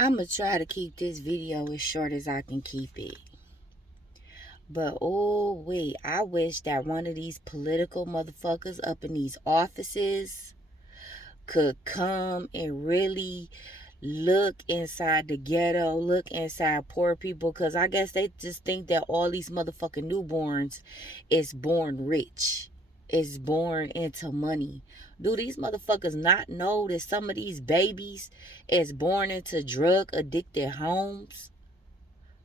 I'm going to try to keep this video as short as I can keep it. But oh wait, I wish that one of these political motherfuckers up in these offices could come and really look inside the ghetto, look inside poor people, because I guess they just think that all these motherfucking newborns is born rich, is born into money. Do these motherfuckers not know that some of these babies is born into drug addicted homes?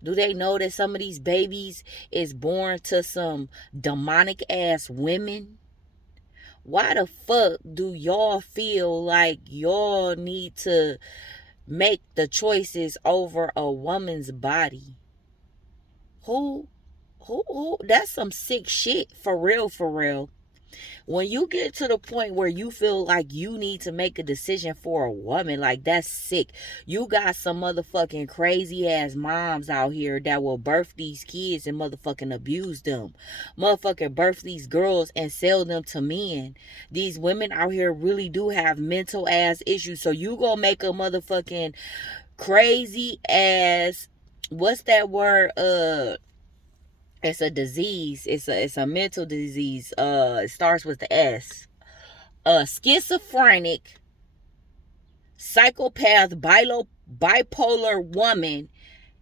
Do they know that some of these babies is born to some demonic ass women? Why the fuck do y'all feel like y'all need to make the choices over a woman's body? Who that's some sick shit, for real, for real. When you get to the point where you feel like you need to make a decision for a woman, like, that's sick. You got some motherfucking crazy ass moms out here that will birth these kids and motherfucking abuse them. Motherfucking birth these girls and sell them to men. These women out here really do have mental ass issues. So you gonna make a motherfucking crazy ass, what's that word? It's a disease. It's a mental disease. It starts with the S. Schizophrenic, psychopath, bipolar woman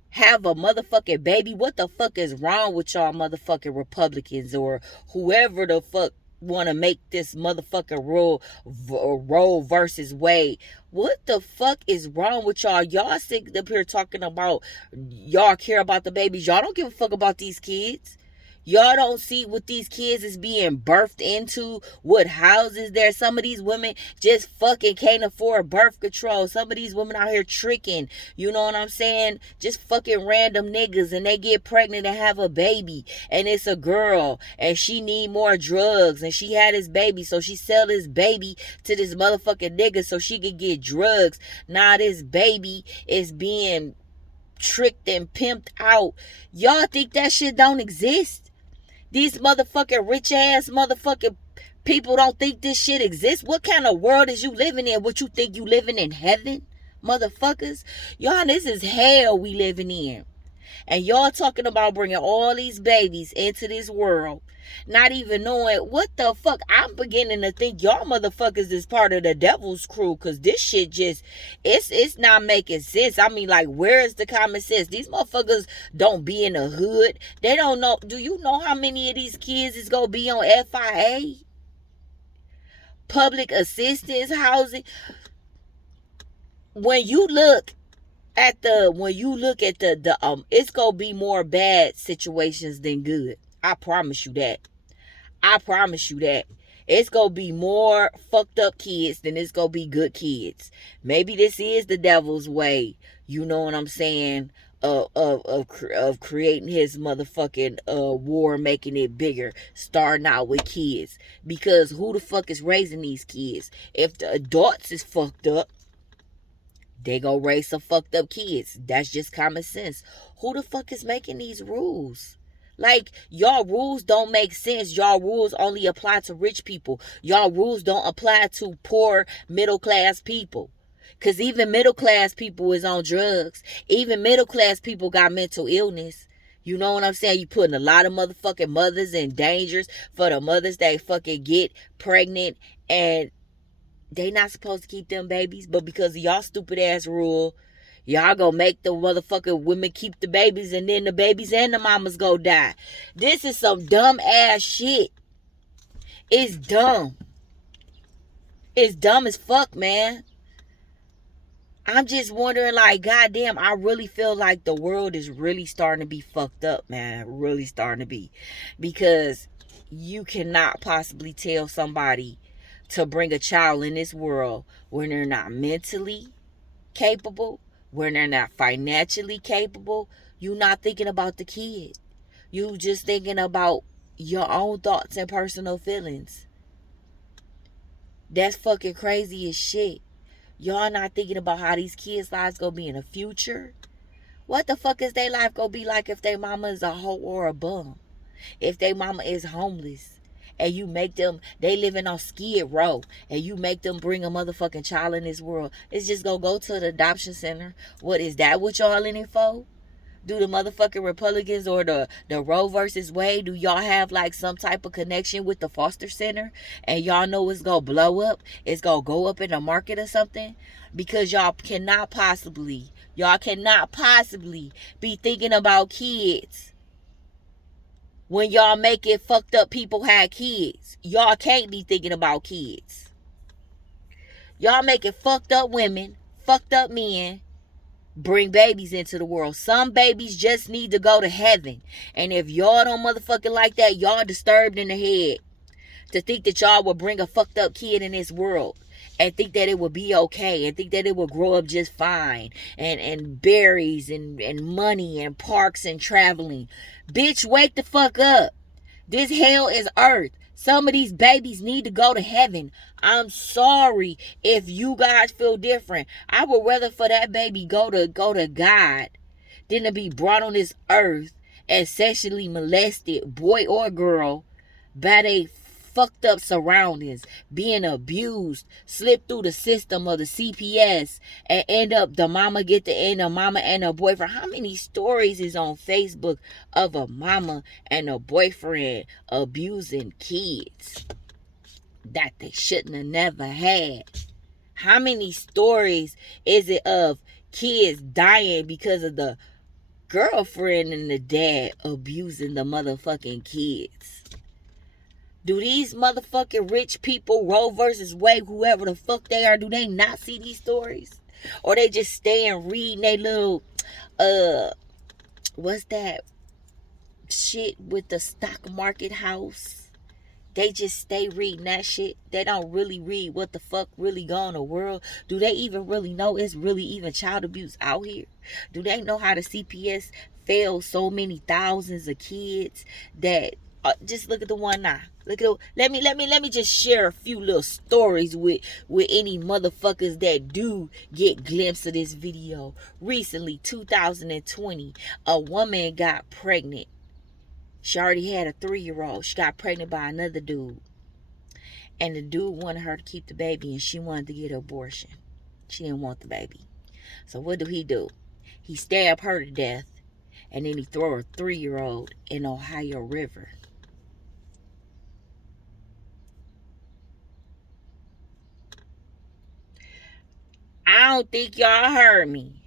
have a motherfucking baby. What the fuck is wrong with y'all motherfucking Republicans or whoever the fuck want to make this motherfucking Roe versus Wade? What the fuck is wrong with y'all? Y'all sit up here talking about y'all care about the babies. Y'all don't give a fuck about these kids. Y'all don't see what these kids is being birthed into, what houses there. Some of these women just fucking can't afford birth control. Some of these women out here tricking, you know what I'm saying? Just fucking random niggas, and they get pregnant and have a baby, and it's a girl, and she need more drugs, and she had this baby, so she sell this baby to this motherfucking nigga so she could get drugs. Now this baby is being tricked and pimped out. Y'all think that shit don't exist? These motherfucking rich ass motherfucking people don't think this shit exists. What kind of world is you living in? What you think you living in heaven? Motherfuckers. Y'all, this is hell we living in. And y'all talking about bringing all these babies into this world, not even knowing what the fuck. I'm beginning to think y'all motherfuckers is part of the devil's crew, because this shit just, it's not making sense. I mean, like, where is the common sense? These motherfuckers don't be in the hood. They don't know. Do you know how many of these kids is gonna be on FIA? Public assistance housing. When you look at the it's gonna be more bad situations than good. I promise you that. I promise you that. It's gonna be more fucked up kids than it's gonna be good kids. Maybe this is the devil's way, you know what I'm saying, of creating his motherfucking war, making it bigger, starting out with kids. Because who the fuck is raising these kids? If the adults is fucked up, they go raise some fucked up kids. That's just common sense. Who the fuck is making these rules? Like, y'all rules don't make sense. Y'all rules only apply to rich people. Y'all rules don't apply to poor middle class people. Because even middle class people is on drugs. Even middle class people got mental illness. You know what I'm saying? You putting a lot of motherfucking mothers in dangers for the mothers that fucking get pregnant and they not supposed to keep them babies, but because of y'all stupid ass rule, y'all gonna make the motherfucking women keep the babies, and then the babies and the mamas go die. This is some dumb ass shit. It's dumb. It's dumb as fuck, man. I'm just wondering, like, goddamn, I really feel like the world is really starting to be fucked up, man. Really starting to be. Because you cannot possibly tell somebody to bring a child in this world when they're not mentally capable, when they're not financially capable. You're not thinking about the kid. You just thinking about your own thoughts and personal feelings. That's fucking crazy as shit. Y'all not thinking about how these kids' lives gonna be in the future. What the fuck is their life gonna be like if their mama is a hoe or a bum? If their mama is homeless and you make them, they living on Skid Row, and you make them bring a motherfucking child in this world, it's just gonna go to the adoption center. What is that what y'all in it for? Do the motherfucking Republicans or the Roe versus Wade, do y'all have like some type of connection with the foster center? And y'all know it's gonna blow up? It's gonna go up in the market or something? Because y'all cannot possibly be thinking about kids when y'all make it fucked up people had kids. Y'all can't be thinking about kids. Y'all making fucked up women, fucked up men, bring babies into the world. Some babies just need to go to heaven. And if y'all don't motherfucking like that, y'all disturbed in the head to think that y'all will bring a fucked up kid in this world and think that it will be okay and think that it will grow up just fine and berries and money and parks and traveling. Bitch, wake the fuck up. This hell is earth. Some of these babies need to go to heaven. I'm sorry if you guys feel different. I would rather for that baby go to God than to be brought on this earth and sexually molested, boy or girl, by they fucked up surroundings, being abused, slip through the system of the CPS, and end up the mama get the end, the mama and her boyfriend. How many stories is on Facebook of a mama and a boyfriend abusing kids that they shouldn't have never had? How many stories is it of kids dying because of the girlfriend and the dad abusing the motherfucking kids? Do these motherfucking rich people, Roe versus Wade, whoever the fuck they are, do they not see these stories? Or they just stay and read they little, what's that shit with the stock market house? They just stay reading that shit. They don't really read what the fuck really going on in the world. Do they even really know it's really even child abuse out here? Do they know how the CPS failed so many thousands of kids that just look at the one now. Let me just share a few little stories with any motherfuckers that do get glimpse of this video. Recently, 2020, a woman got pregnant. She already had a 3-year-old. She got pregnant by another dude. And the dude wanted her to keep the baby and she wanted to get an abortion. She didn't want the baby. So what do? He stabbed her to death and then he threw her 3-year-old in Ohio River. I don't think y'all heard me.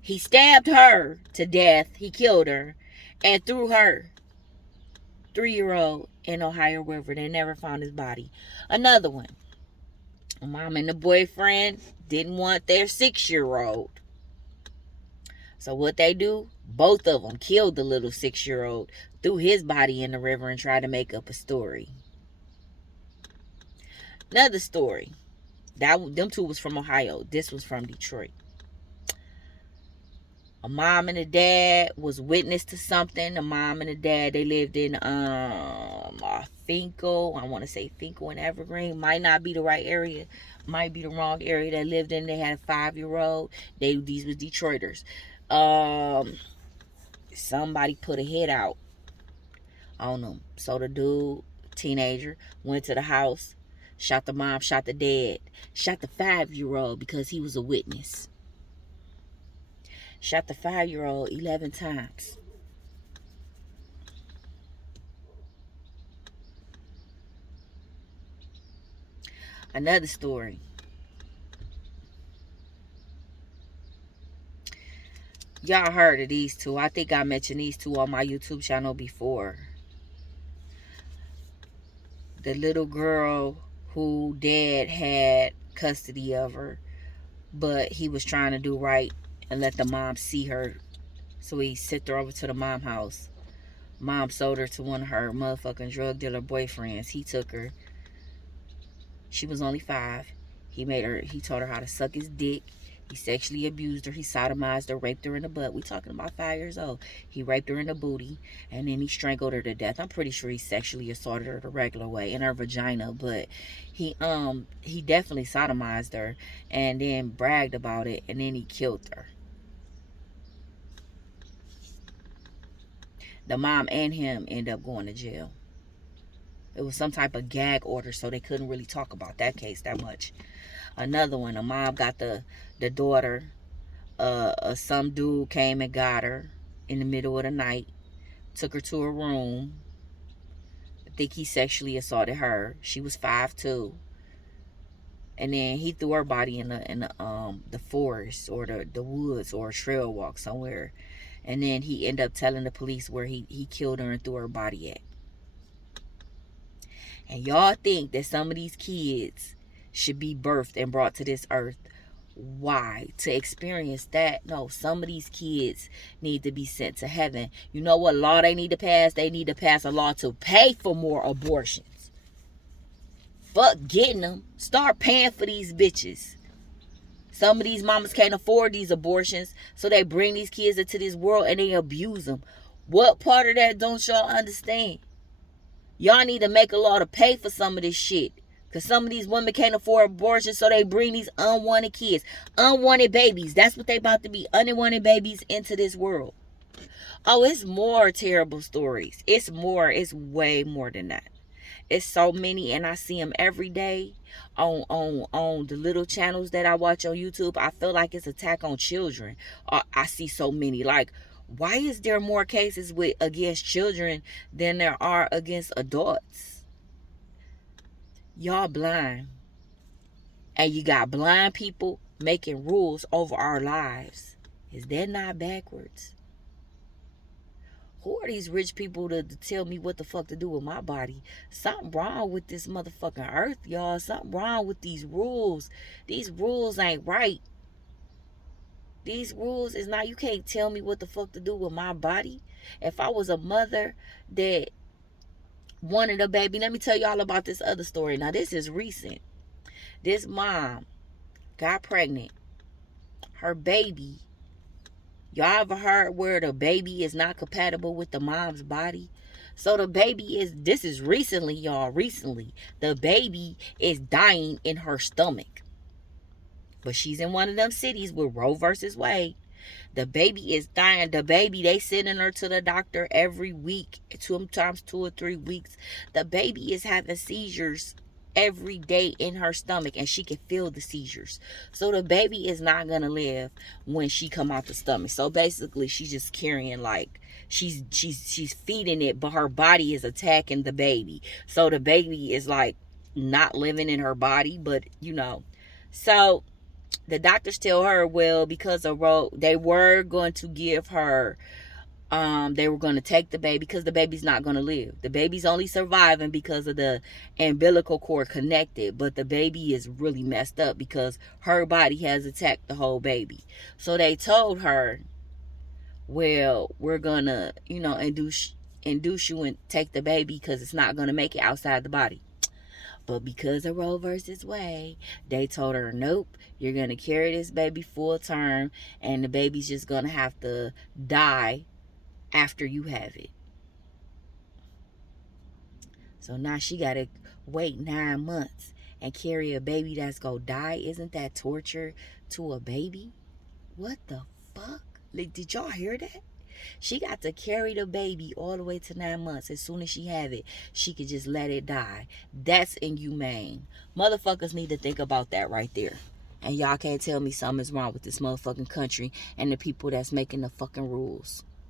He stabbed her to death. He killed her and threw her 3-year-old in Ohio River. They never found his body. Another one. A mom and the boyfriend didn't want their 6-year-old. So what they do? Both of them killed the little 6-year-old, threw his body in the river and tried to make up a story. Another story. Them two was from Ohio. This was from Detroit. A mom and a dad was witness to something. The mom and the dad, they lived in Finkel. I want to say Finkel and Evergreen. Might not be the right area. Might be the wrong area they lived in. They had a 5-year-old. These was Detroiters. Somebody put a hit out on them. So the dude, teenager, went to the house, shot the mom, shot the dad, shot the 5-year-old because he was a witness. Shot the 5-year-old 11 times. Another story. Y'all heard of these two. I think I mentioned these two on my YouTube channel before. The little girl who dad had custody of her, but he was trying to do right and let the mom see her. So he sent her over to the mom house. Mom sold her to one of her motherfucking drug dealer boyfriends. He took her. She was only 5. He taught her how to suck his dick. He sexually abused her. He sodomized her, raped her in the butt. We talking about 5 years old. He raped her in the booty, and then he strangled her to death. I'm pretty sure he sexually assaulted her the regular way in her vagina, but he definitely sodomized her and then bragged about it, and then he killed her. The mom and him end up going to jail. It was some type of gag order, so they couldn't really talk about that case that much. Another one, a mom got the daughter. Some dude came and got her in the middle of the night, took her to a room. I think he sexually assaulted her. She was 5'2". And then he threw her body in the forest or the woods or a trail walk somewhere. And then he ended up telling the police where he killed her and threw her body at. And y'all think that some of these kids should be birthed and brought to this earth. Why? To experience that? No, some of these kids need to be sent to heaven. You know what law they need to pass? They need to pass a law to pay for more abortions. Fuck getting them. Start paying for these bitches. Some of these mamas can't afford these abortions, so they bring these kids into this world and they abuse them. What part of that don't y'all understand? Y'all need to make a law to pay for some of this shit. Because some of these women can't afford abortion, so they bring these unwanted kids. Unwanted babies. That's what they about to be. Unwanted babies into this world. Oh, it's more terrible stories. It's more. It's way more than that. It's so many, and I see them every day on the little channels that I watch on YouTube. I feel like it's attack on children. I see so many. Like, why is there more cases against children than there are against adults? Y'all blind. And you got blind people making rules over our lives. Is that not backwards? Who are these rich people to tell me what the fuck to do with my body? Something wrong with this motherfucking earth, y'all. Something wrong with these rules. These rules ain't right. These rules is not, you can't tell me what the fuck to do with my body. If I was a mother that wanted a baby, let me tell y'all about this other story. Now, this is recent. This mom got pregnant. Her baby, y'all ever heard where the baby is not compatible with the mom's body? So the baby is, this is recently, y'all, recently. The baby is dying in her stomach. But she's in one of them cities with Roe versus Wade. The baby is dying. The baby, they sending her to the doctor every week, sometimes 2 or 3 weeks. The baby is having seizures every day in her stomach, and she can feel the seizures. So the baby is not gonna live when she come out the stomach. So basically, she's just carrying, like, she's feeding it, but her body is attacking the baby. So the baby is like not living in her body, but you know. So the doctors tell her, well, because of Roe, they were going to give her, they were going to take the baby because the baby's not going to live. The baby's only surviving because of the umbilical cord connected, but the baby is really messed up because her body has attacked the whole baby. So they told her, well, we're going to, you know, induce you and take the baby because it's not going to make it outside the body. But because of Roe versus Wade, they told her, nope, you're going to carry this baby full term, and the baby's just going to have to die after you have it. So now she got to wait 9 months and carry a baby that's going to die. Isn't that torture to a baby? What the fuck? Like, did y'all hear that? She got to carry the baby all the way to 9 months. As soon as she have it, she could just let it die. That's inhumane. Motherfuckers need to think about that right there. And y'all can't tell me something's wrong with this motherfucking country and the people that's making the fucking rules.